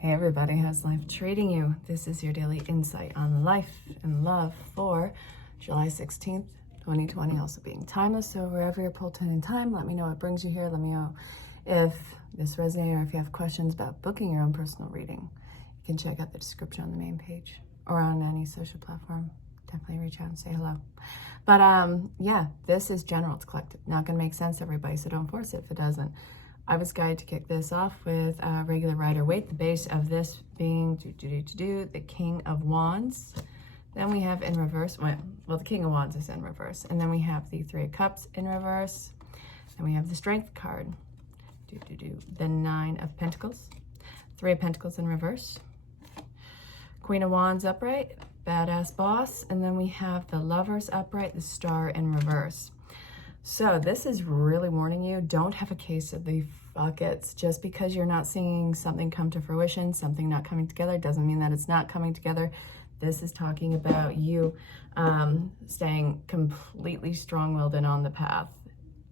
Hey everybody, how's life treating you? This is your daily insight on life and love for July 16th, 2020, also being timeless. So wherever you're pulled in time, let me know what brings you here. Let me know if this resonates or if you have questions about booking your own personal reading. You can check out the description on the main page or on any social platform. Definitely reach out and say hello. But yeah, this is general, it's collective. Not gonna make sense to everybody, so don't force it if it doesn't. I was guided to kick this off with a regular rider weight, the base of this being the King of Wands. Then we have in reverse, well, the King of Wands is in reverse. And then we have the Three of Cups in reverse. And we have the Strength card. The Nine of Pentacles. Three of Pentacles in reverse. Queen of Wands upright, badass boss. And then we have the Lovers upright, the Star in reverse. So this is really warning you, don't have a case of the buckets. Just because you're not seeing something come to fruition, something not coming together, doesn't mean that it's not coming together. This is talking about you staying completely strong-willed and on the path.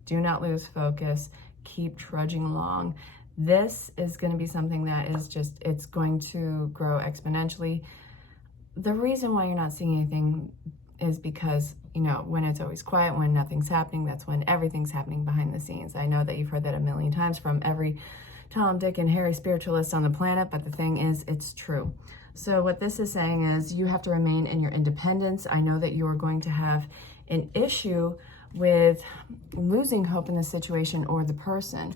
Do not lose focus. Keep trudging along. This is going to be something that is just, it's going to grow exponentially. The reason why you're not seeing anything is because, you know, when it's always quiet, when nothing's happening, that's when everything's happening behind the scenes. I know that you've heard that a million times from every Tom, Dick, and Harry spiritualist on the planet, but the thing is, it's true. So what this is saying is you have to remain in your independence. I know that you are going to have an issue with losing hope in the situation or the person,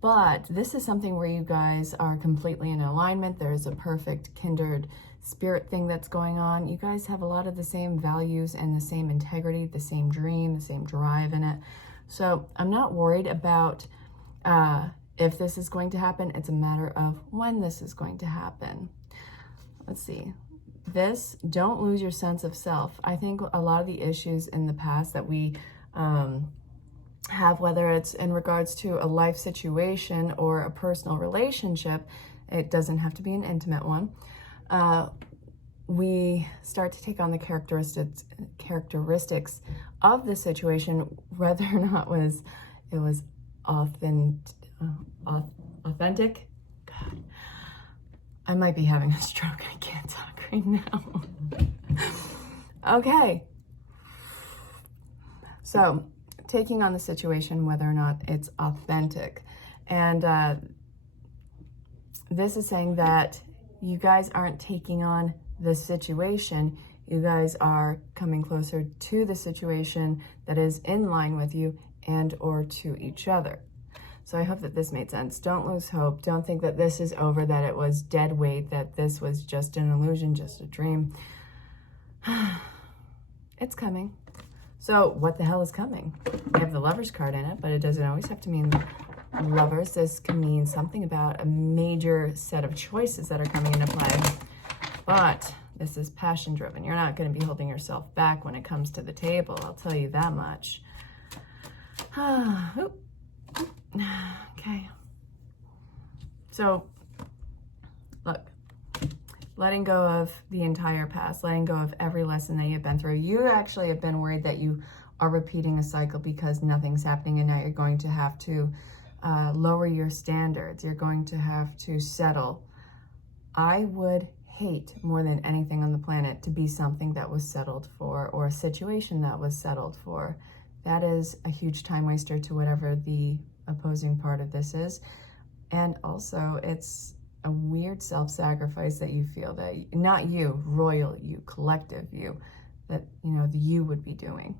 but this is something where you guys are completely in alignment. There's a perfect kindred spirit thing that's going on. You guys have a lot of the same values and the same integrity, the same dream, the same drive in it. So I'm not worried about if this is going to happen. It's a matter of when this is going to happen. Let's see. This, don't lose your sense of self. I think a lot of the issues in the past that we have, whether it's in regards to a life situation or a personal relationship, it doesn't have to be an intimate one. We start to take on the characteristics of the situation, whether or not it was authentic. God, I might be having a stroke. I can't talk right now. Okay. So, taking on the situation, whether or not it's authentic. And this is saying that you guys aren't taking on the situation. You guys are coming closer to the situation that is in line with you and or to each other. So I hope that this made sense. Don't lose hope. Don't think that this is over, that it was dead weight, that this was just an illusion, just a dream. It's coming. So what the hell is coming? I have the Lovers card in it, but it doesn't always have to mean lovers. This can mean something about a major set of choices that are coming into play. But this is passion driven. You're not going to be holding yourself back when it comes to the table. I'll tell you that much. Okay. So, look, letting go of the entire past, letting go of every lesson that you've been through. You actually have been worried that you are repeating a cycle because nothing's happening, and now you're going to have to lower your standards. You're going to have to settle. I would hate more than anything on the planet to be something that was settled for, or a situation that was settled for. That is a huge time waster to whatever the opposing part of this is. And also it's a weird self-sacrifice that you feel that, not you, royal you, collective you, that, you know, the you would be doing.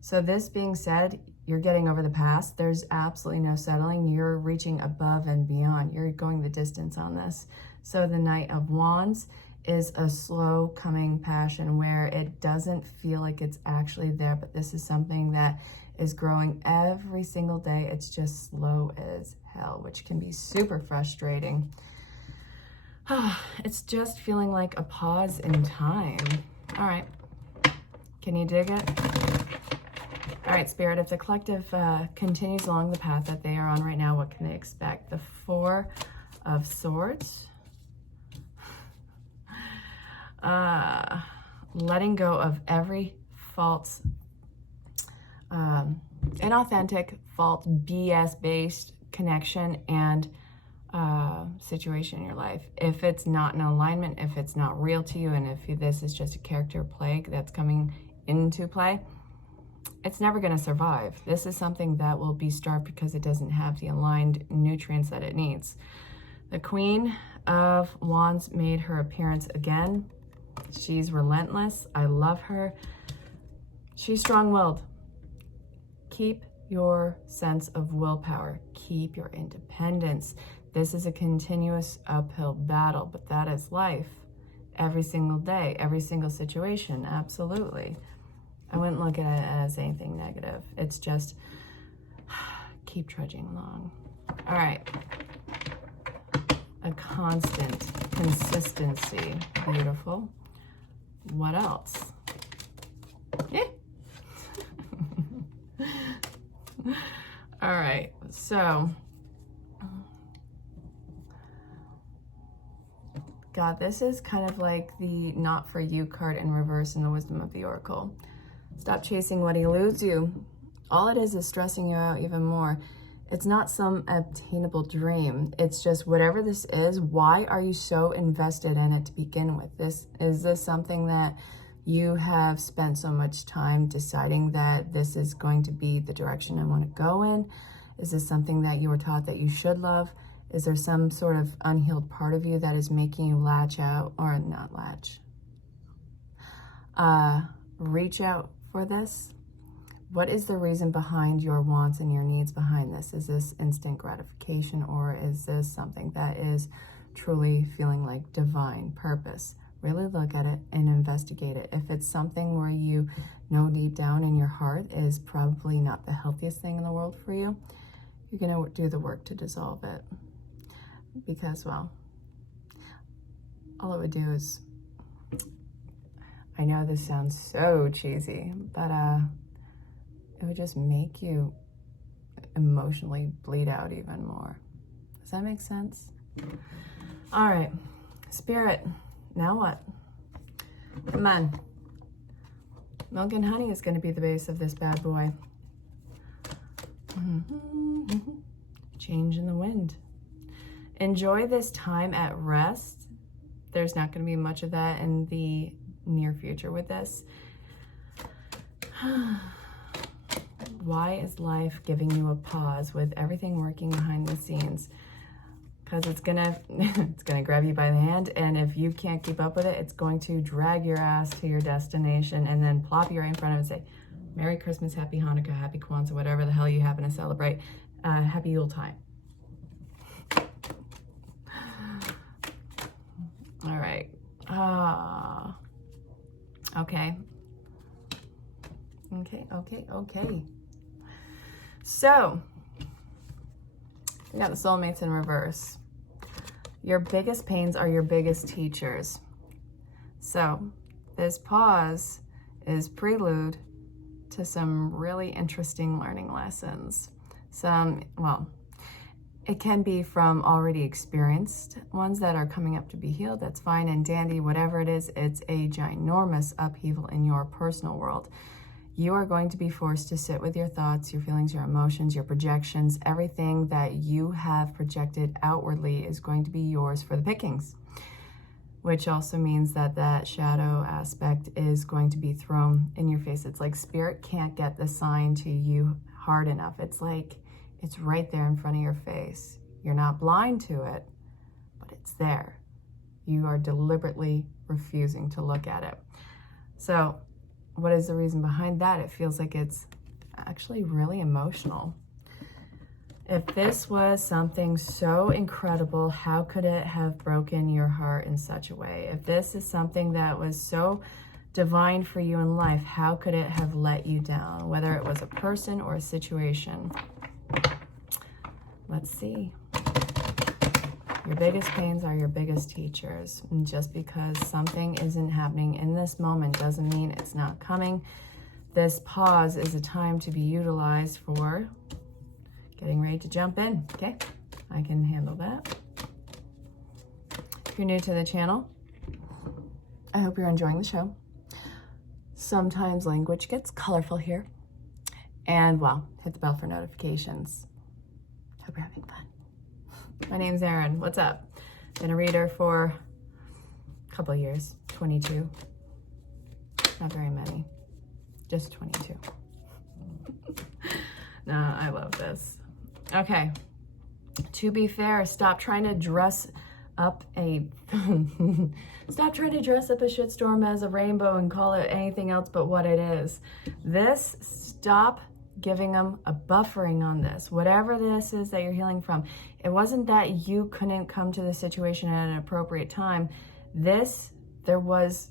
So this being said, you're getting over the past. There's absolutely no settling. You're reaching above and beyond. You're going the distance on this. So the Knight of Wands is a slow coming passion where it doesn't feel like it's actually there, but this is something that is growing every single day. It's just slow as hell, which can be super frustrating. It's just feeling like a pause in time. All right. Can you dig it? All right, Spirit, if the collective continues along the path that they are on right now, what can they expect? The Four of Swords. Letting go of every false, inauthentic, false, BS-based connection and situation in your life. If it's not in alignment, if it's not real to you, and if this is just a character play that's coming into play, it's never going to survive. This is something that will be starved because it doesn't have the aligned nutrients that it needs. The Queen of Wands made her appearance again. She's relentless. I love her. She's strong-willed. Keep your sense of willpower. Keep your independence. This is a continuous uphill battle, but that is life. Every single day, every single situation, absolutely. I wouldn't look at it as anything negative. It's just keep trudging along. All right. A constant consistency. Beautiful. What else? Yeah. All right. So, God, this is kind of like the not for you card in reverse in the Wisdom of the Oracle. Stop chasing what eludes you. All it is stressing you out even more. It's not some obtainable dream. It's just whatever this is, why are you so invested in it to begin with? Is this something that you have spent so much time deciding that this is going to be the direction I want to go in? Is this something that you were taught that you should love? Is there some sort of unhealed part of you that is making you latch out, or not latch, reach out for this? What is the reason behind your wants and your needs behind this? Is this instant gratification, or is this something that is truly feeling like divine purpose? Really look at it and investigate it. If it's something where you know deep down in your heart is probably not the healthiest thing in the world for you, you're going to do the work to dissolve it. Because, well, all it would do is, I know this sounds so cheesy, but it would just make you emotionally bleed out even more. Does that make sense? All right, Spirit, now what? Come on. Milk and honey is going to be the base of this bad boy. Change in the wind. Enjoy this time at rest. There's not going to be much of that in the near future with this. Why is life giving you a pause with everything working behind the scenes? Because it's gonna grab you by the hand, and if you can't keep up with it, it's going to drag your ass to your destination and then plop you right in front of it and say, Merry Christmas, Happy Hanukkah, Happy Kwanzaa, whatever the hell you happen to celebrate. Happy Yuletide. All right. Okay. Okay. So, we got the soulmates in reverse. Your biggest pains are your biggest teachers. So, this pause is prelude to some really interesting learning lessons. It can be from already experienced ones that are coming up to be healed. That's fine and dandy. Whatever it is, it's a ginormous upheaval in your personal world. You are going to be forced to sit with your thoughts, your feelings, your emotions, your projections. Everything that you have projected outwardly is going to be yours for the pickings, which also means that that shadow aspect is going to be thrown in your face. It's like Spirit can't get the sign to you hard enough. It's like it's right there in front of your face. You're not blind to it, but it's there. You are deliberately refusing to look at it. So what is the reason behind that? It feels like it's actually really emotional. If this was something so incredible, how could it have broken your heart in such a way? If this is something that was so divine for you in life, how could it have let you down? Whether it was a person or a situation. Let's see. Your biggest pains are your biggest teachers. And just because something isn't happening in this moment doesn't mean it's not coming. This pause is a time to be utilized for getting ready to jump in. Okay, I can handle that. If you're new to the channel, I hope you're enjoying the show. Sometimes language gets colorful here. And, well, hit the bell for notifications. Hope you're having fun. My name's Erin. What's up? Been a reader for a couple of years, 22. Not very many, just 22. No, I love this. Okay, to be fair, stop trying to dress up a stop trying to dress up a shitstorm as a rainbow and call it anything else but what it is. This, stop giving them a buffering on this. Whatever this is that you're healing from, it wasn't that you couldn't come to the situation at an appropriate time. There was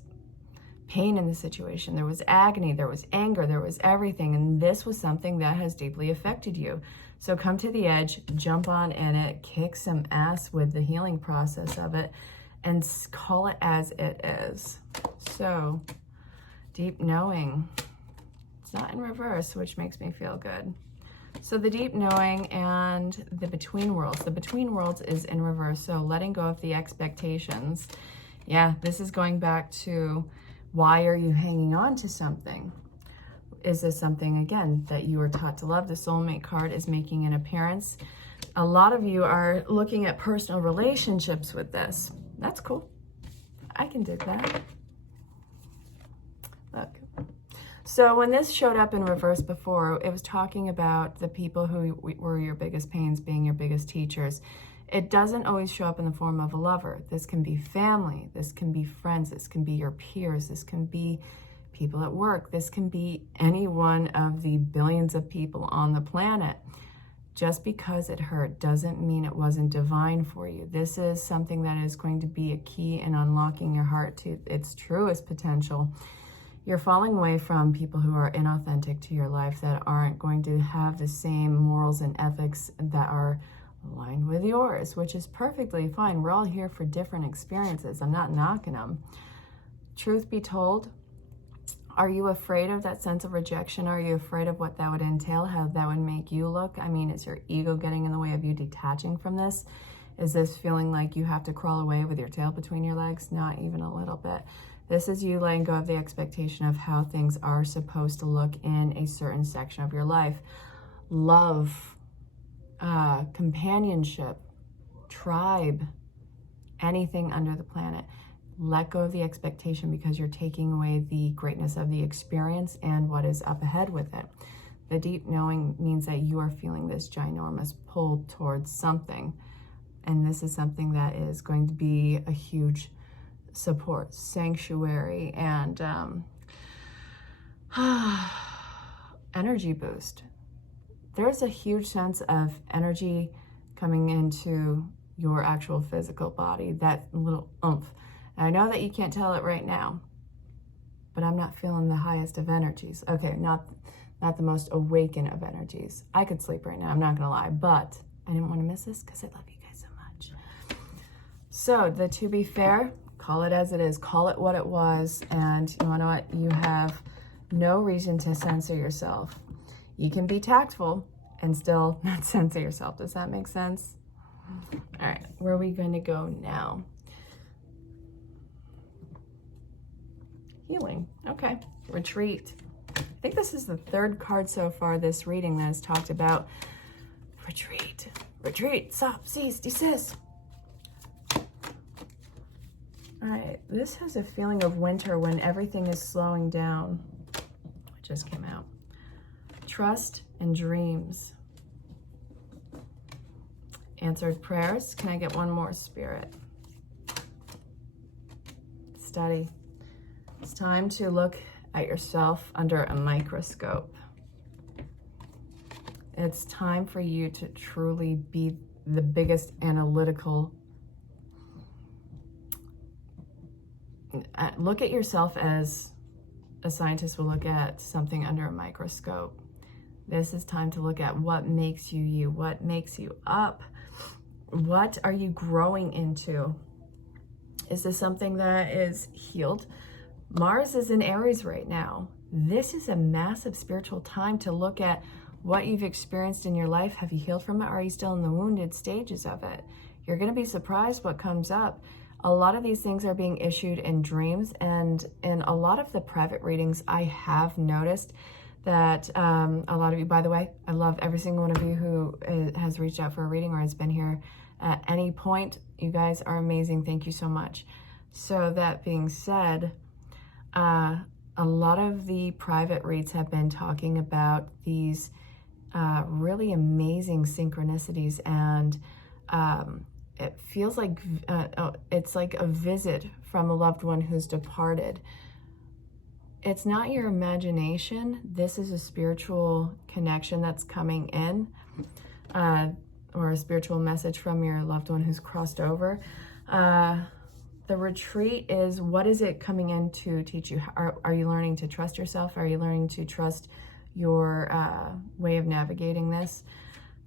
pain in the situation, there was agony, there was anger, there was everything, and this was something that has deeply affected you. So come to the edge, jump on in it, kick some ass with the healing process of it, and call it as it is. So, deep knowing. It's not in reverse, which makes me feel good. So the deep knowing and the between worlds. The between worlds is in reverse, so letting go of the expectations. Yeah, this is going back to, why are you hanging on to something? Is this something, again, that you were taught to love? The soulmate card is making an appearance. A lot of you are looking at personal relationships with this. That's cool. I can dig that. Look. So when this showed up in reverse before, it was talking about the people who were your biggest pains being your biggest teachers. It doesn't always show up in the form of a lover. This can be family. This can be friends. This can be your peers. This can be people at work. This can be any one of the billions of people on the planet. Just because it hurt doesn't mean it wasn't divine for you. This is something that is going to be a key in unlocking your heart to its truest potential. You're falling away from people who are inauthentic to your life, that aren't going to have the same morals and ethics that are aligned with yours, which is perfectly fine. We're all here for different experiences. I'm not knocking them. Truth be told, are you afraid of that sense of rejection? Are you afraid of what that would entail, how that would make you look? I mean, is your ego getting in the way of you detaching from this? Is this feeling like you have to crawl away with your tail between your legs? Not even a little bit. This is you letting go of the expectation of how things are supposed to look in a certain section of your life. Love, companionship, tribe, anything under the planet. Let go of the expectation, because you're taking away the greatness of the experience and what is up ahead with it. The deep knowing means that you are feeling this ginormous pull towards something. And this is something that is going to be a huge support, sanctuary, and energy boost. There's a huge sense of energy coming into your actual physical body, that little oomph. And I know that you can't tell it right now, but I'm not feeling the highest of energies. Okay, not the most awakened of energies. I could sleep right now, I'm not gonna lie, but I didn't want to miss this because I love you guys so much. So the to be fair, call it as it is, call it what it was, and you know what? You have no reason to censor yourself. You can be tactful and still not censor yourself. Does that make sense? All right, where are we going to go now? Healing. Okay. Retreat. I think this is the third card so far this reading that has talked about retreat. Retreat. Stop. Cease. Desist. All right. This has a feeling of winter when everything is slowing down. It just came out. Trust and dreams. Answered prayers. Can I get one more, Spirit? Study. It's time to look at yourself under a microscope. It's time for you to truly be the biggest analytical. Look at yourself as a scientist will look at something under a microscope. This is time to look at what makes you you, what makes you up. What are you growing into? Is this something that is healed? Mars is in Aries right now. This is a massive spiritual time to look at what you've experienced in your life. Have you healed from it? Or are you still in the wounded stages of it? You're going to be surprised what comes up. A lot of these things are being issued in dreams, and in a lot of the private readings, I have noticed that a lot of you, by the way, I love every single one of you who has reached out for a reading or has been here at any point. You guys are amazing. Thank you so much. So that being said, a lot of the private reads have been talking about these really amazing synchronicities, and it feels like it's like a visit from a loved one who's departed. It's not your imagination. This is a spiritual connection that's coming in, or a spiritual message from your loved one who's crossed over. The retreat is, what is it coming in to teach you? Are you learning to trust yourself? Are you learning to trust your way of navigating this?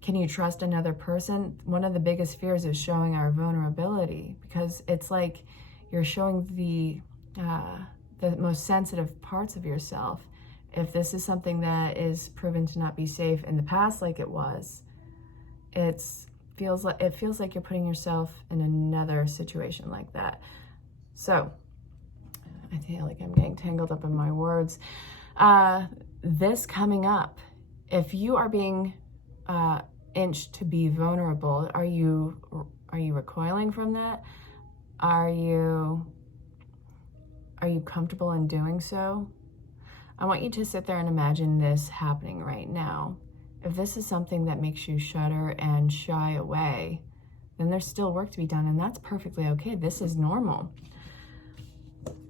Can you trust another person? One of the biggest fears is showing our vulnerability, because it's like you're showing the most sensitive parts of yourself. If this is something that is proven to not be safe in the past, like it was, it feels like you're putting yourself in another situation like that. So I feel like I'm getting tangled up in my words. This coming up, if you are being inched to be vulnerable, are you recoiling from that? Are you comfortable in doing so? I want you to sit there and imagine this happening right now. If this is something that makes you shudder and shy away, then there's still work to be done, and that's perfectly okay. This is normal.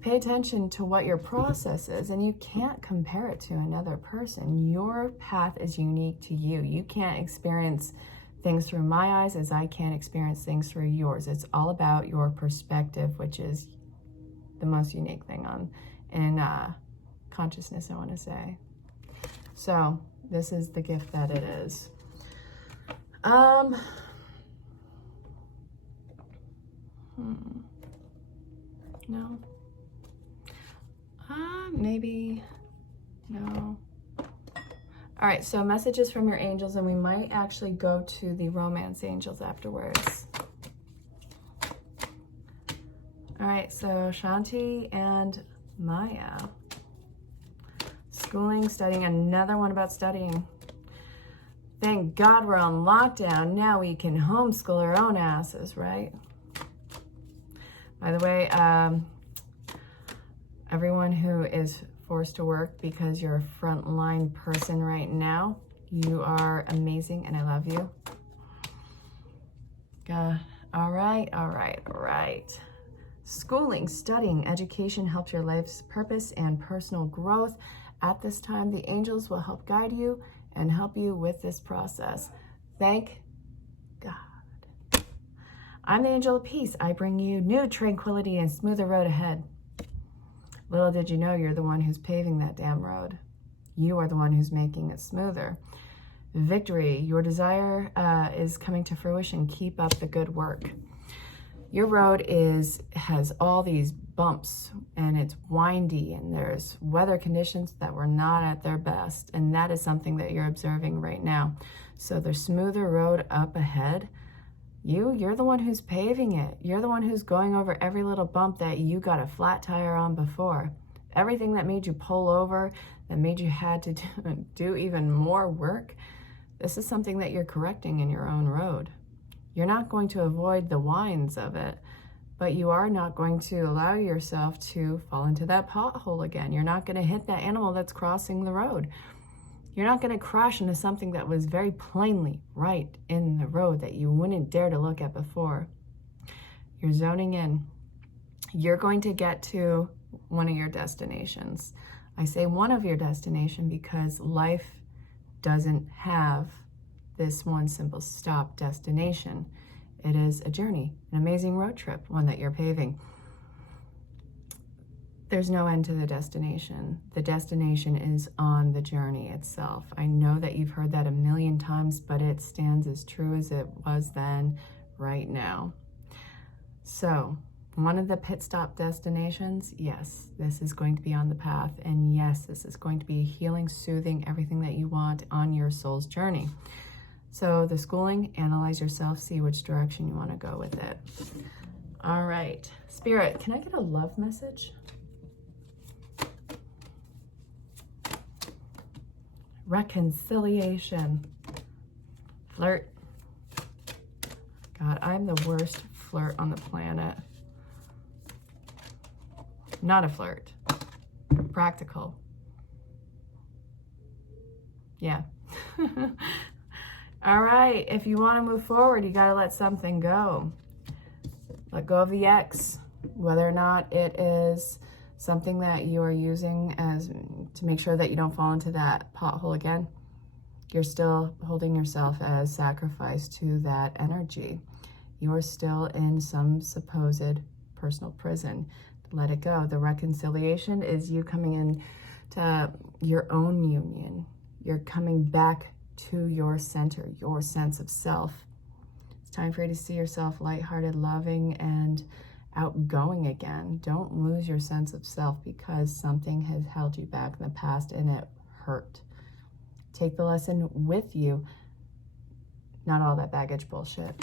Pay attention to what your process is, and you can't compare it to another person. Your path is unique to you. You can't experience things through my eyes as I can't experience things through yours. It's all about your perspective, which is the most unique thing in consciousness, I want to say. So this is the gift that it is. No. Maybe. No. All right, so messages from your angels, and we might actually go to the romance angels afterwards. All right, so Shanti and Maya. Schooling, studying, another one about studying. Thank God we're on lockdown. Now we can homeschool our own asses, right? By the way, everyone who is forced to work because you're a frontline person right now, you are amazing and I love you. All right. Schooling, studying, education helps your life's purpose and personal growth. At this time, the angels will help guide you and help you with this process. Thank God. I'm the angel of peace. I bring you new tranquility and smoother road ahead. Little did you know you're the one who's paving that damn road. You are the one who's making it smoother. Victory, your desire is coming to fruition. Keep up the good work. Your road has all these bumps and it's windy and there's weather conditions that were not at their best, and that is something that you're observing right now. So the smoother road up ahead, you're the one who's paving it. You're the one who's going over every little bump that you got a flat tire on before. Everything that made you pull over, that made you had to do even more work, this is something that you're correcting in your own road. You're not going to avoid the winds of it, but you are not going to allow yourself to fall into that pothole again. You're not going to hit that animal that's crossing the road. You're not going to crash into something that was very plainly right in the road that you wouldn't dare to look at before. You're zoning in. You're going to get to one of your destinations. I say one of your destination because life doesn't have this one simple stop destination. It is a journey, an amazing road trip, one that you're paving. There's no end to the destination. The destination is on the journey itself. I know that you've heard that a million times, but it stands as true as it was then, right now. So, one of the pit stop destinations, yes, this is going to be on the path, and yes, this is going to be healing, soothing, everything that you want on your soul's journey. So the schooling, analyze yourself, see which direction you want to go with it. All right. Spirit, can I get a love message? Reconciliation. Flirt. God, I'm the worst flirt on the planet. Not a flirt. Practical. Yeah. All right. If you want to move forward, you got to let something go. Let go of the ex, whether or not it is something that you are using as to make sure that you don't fall into that pothole again. You're still holding yourself as sacrifice to that energy. You are still in some supposed personal prison. Let it go. The reconciliation is you coming in to your own union. You're coming back to your center, your sense of self. It's time for you to see yourself lighthearted, loving, and outgoing again. Don't lose your sense of self because something has held you back in the past and it hurt. Take the lesson with you, not all that baggage bullshit.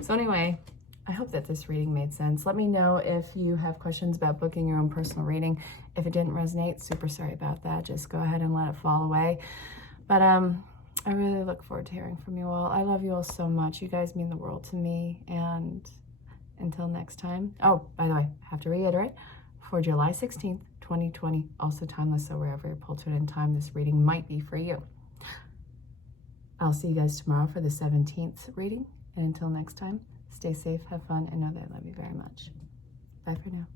So anyway, I hope that this reading made sense. Let me know if you have questions about booking your own personal reading. If it didn't resonate, super sorry about that. Just go ahead and let it fall away. But I really look forward to hearing from you all. I love you all so much. You guys mean the world to me. And until next time. Oh, by the way, I have to reiterate, for July 16th, 2020, also timeless, so wherever you're pulled to in time, this reading might be for you. I'll see you guys tomorrow for the 17th reading. And until next time, stay safe, have fun, and know that I love you very much. Bye for now.